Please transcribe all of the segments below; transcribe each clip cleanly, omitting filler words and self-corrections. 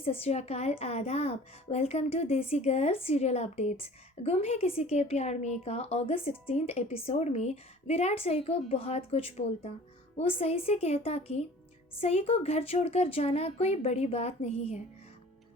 सत श्री अकाल, आदाब। वेलकम टू देसी गर्ल सीरियल अपडेट्स। गुम है किसी के प्यार में का अगस्त 16 एपिसोड में विराट सई को बहुत कुछ बोलता। वो सई से कहता कि सई को घर छोड़कर जाना कोई बड़ी बात नहीं है।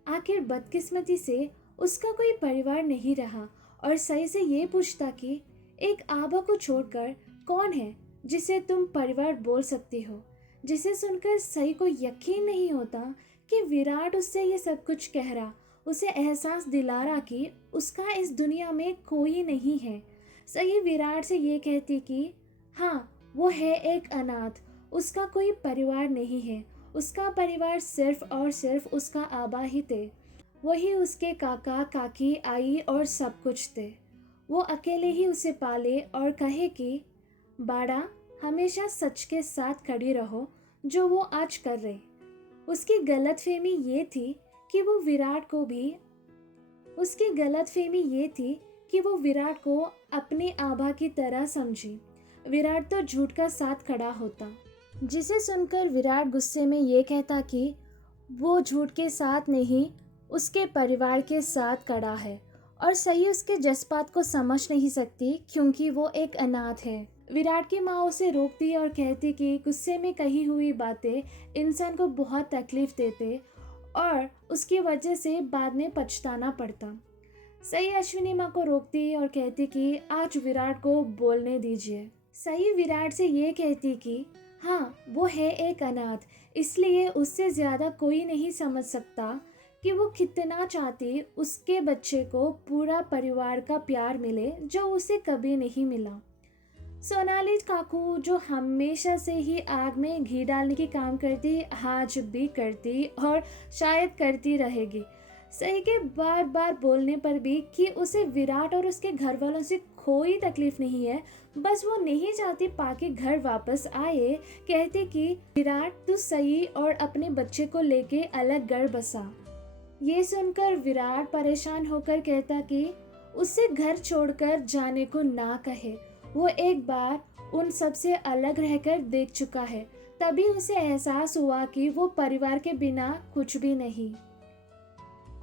आखिर बदकिस्मती से उसका कोई परिवार नहीं रहा। और सई से ये पूछता कि एक आबा को छोड़कर कौन है जिसे तुम परिवार बोल सकती हो। जिसे सुनकर सई को यकीन नहीं होता कि विराट उससे ये सब कुछ कह रहा, उसे एहसास दिला रहा कि उसका इस दुनिया में कोई नहीं है। सई विराट से ये कहती कि हाँ, वो है एक अनाथ, उसका कोई परिवार नहीं है। उसका परिवार सिर्फ और सिर्फ उसका आबा ही थे। वही उसके काका काकी आई और सब कुछ थे। वो अकेले ही उसे पाले और कहे कि बाड़ा, हमेशा सच के साथ खड़ी रहो, जो वो आज कर रहे। उसकी गलतफहमी ये थी कि वो विराट को अपने आभा की तरह समझी। विराट तो झूठ का साथ खड़ा होता, जिसे सुनकर विराट गुस्से में ये कहता कि वो झूठ के साथ नहीं, उसके परिवार के साथ खड़ा है। और सही उसके जज्बात को समझ नहीं सकती क्योंकि वो एक अनाथ है। विराट की माँ उसे रोकती और कहती कि गुस्से में कही हुई बातें इंसान को बहुत तकलीफ देते और उसकी वजह से बाद में पछताना पड़ता। सही अश्विनी माँ को रोकती और कहती कि आज विराट को बोलने दीजिए। सही विराट से ये कहती कि हाँ, वो है एक अनाथ, इसलिए उससे ज़्यादा कोई नहीं समझ सकता कि वो कितना चाहती उसके बच्चे को पूरा परिवार का प्यार मिले जो उसे कभी नहीं मिला। सोनाली काकू, जो हमेशा से ही आग में घी डालने की काम करती, आज भी करती और शायद करती रहेगी। सही के बार बार बोलने पर भी कि उसे विराट और उसके घर वालों से कोई तकलीफ नहीं है, बस वो नहीं चाहती पाके घर वापस आए। कहती कि विराट, तू सही और अपने बच्चे को लेके अलग घर बसा। ये सुनकर विराट परेशान होकर कहता कि उससे घर छोड़कर जाने को ना कहे। वो एक बार उन सब से अलग रहकर देख चुका है, तभी उसे एहसास हुआ कि वो परिवार के बिना कुछ भी नहीं।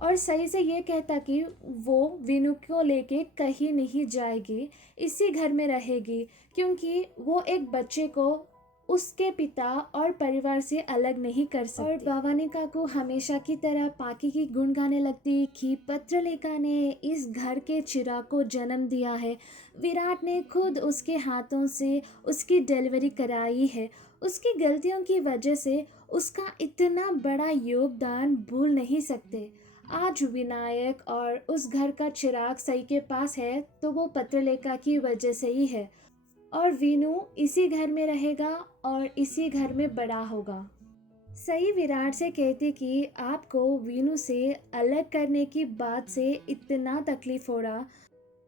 और सही से ये कहता कि वो विनु को लेके कहीं नहीं जाएगी, इसी घर में रहेगी, क्योंकि वो एक बच्चे को उसके पिता और परिवार से अलग नहीं कर सकती। और भवानी काकू हमेशा की तरह पाकी की गुण गाने लगती कि पत्रलेखा ने इस घर के चिराग को जन्म दिया है। विराट ने खुद उसके हाथों से उसकी डिलीवरी कराई है। उसकी गलतियों की वजह से उसका इतना बड़ा योगदान भूल नहीं सकते। आज विनायक और उस घर का चिराग सही के पास है तो वो पत्रलेखा की वजह से ही है। और वीनू इसी घर में रहेगा और इसी घर में बड़ा होगा। सही विराट से कहती कि आपको वीनू से अलग करने की बात से इतना तकलीफ हो रहा,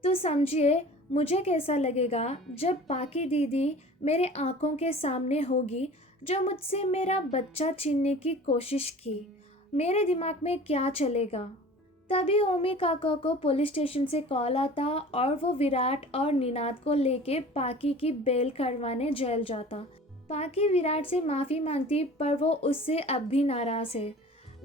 तो समझिए मुझे कैसा लगेगा जब पाकी दीदी मेरे आंखों के सामने होगी, जो मुझसे मेरा बच्चा छीनने की कोशिश की। मेरे दिमाग में क्या चलेगा। तभी ओमी काका को पुलिस स्टेशन से कॉल आता और वो विराट और निनाद को लेके पाकी की बेल करवाने जेल जाता। पाकी विराट से माफ़ी मांगती पर वो उससे अब भी नाराज़ है।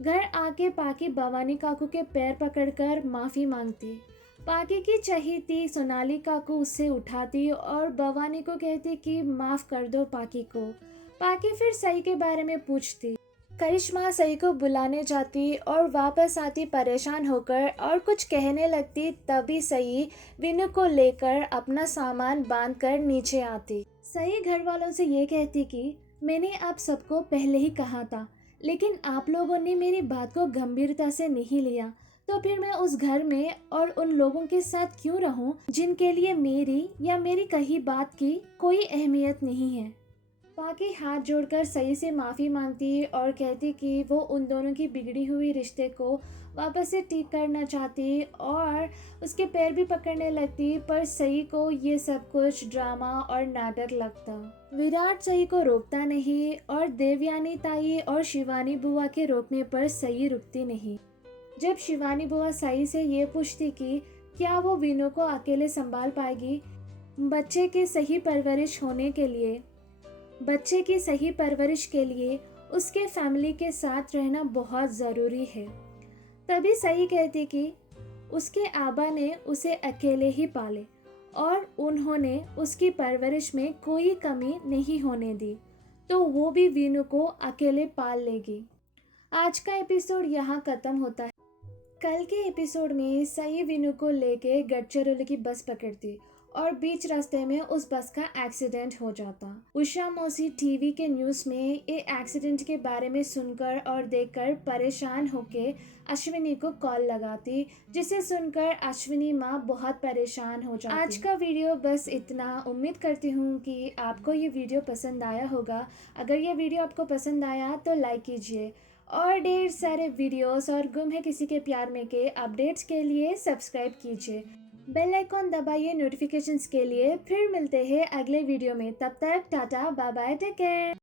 घर आके पाकी भवानी काकू के पैर पकड़कर माफ़ी मांगती। पाकी की चहेती सोनाली काकू उससे उठाती और भवानी को कहती कि माफ़ कर दो पाकी को। पाकी फिर सही के बारे में पूछती। करिश्मा सई को बुलाने जाती और वापस आती परेशान होकर और कुछ कहने लगती। तभी सई विनु को लेकर अपना सामान बांधकर नीचे आती। सई घर वालों से ये कहती कि मैंने आप सबको पहले ही कहा था, लेकिन आप लोगों ने मेरी बात को गंभीरता से नहीं लिया, तो फिर मैं उस घर में और उन लोगों के साथ क्यों रहूं जिनके लिए मेरी या मेरी कही बात की कोई अहमियत नहीं है। पाकी हाथ जोड़कर सही से माफ़ी मांगती और कहती कि वो उन दोनों की बिगड़ी हुई रिश्ते को वापस से ठीक करना चाहती और उसके पैर भी पकड़ने लगती, पर सही को ये सब कुछ ड्रामा और नाटक लगता। विराट सही को रोकता नहीं और देवयानी ताई और शिवानी बुआ के रोकने पर सही रुकती नहीं। जब शिवानी बुआ सही से ये पूछती कि क्या वो विनु को अकेले संभाल पाएगी, बच्चे की सही परवरिश के लिए उसके फैमिली के साथ रहना बहुत ज़रूरी है। तभी सही कहती कि उसके आबा ने उसे अकेले ही पाले और उन्होंने उसकी परवरिश में कोई कमी नहीं होने दी, तो वो भी वीनू को अकेले पाल लेगी। आज का एपिसोड यहाँ ख़त्म होता है। कल के एपिसोड में सई वीनू को लेके गडचिरोली की बस पकड़ती और बीच रास्ते में उस बस का एक्सीडेंट हो जाता। उषा मौसी टीवी के न्यूज़ में ये एक्सीडेंट के बारे में सुनकर और देखकर परेशान होके अश्विनी को कॉल लगाती, जिसे सुनकर अश्विनी माँ बहुत परेशान हो जाती। आज का वीडियो बस इतना। उम्मीद करती हूँ कि आपको ये वीडियो पसंद आया होगा। अगर ये वीडियो आपको पसंद आया तो लाइक कीजिए और ढेर सारे वीडियोस और गुम है किसी के प्यार में के अपडेट्स के लिए सब्सक्राइब कीजिए। बेल आइकॉन दबाइए नोटिफिकेशंस के लिए। फिर मिलते हैं अगले वीडियो में। तब तक tata bye bye, take care.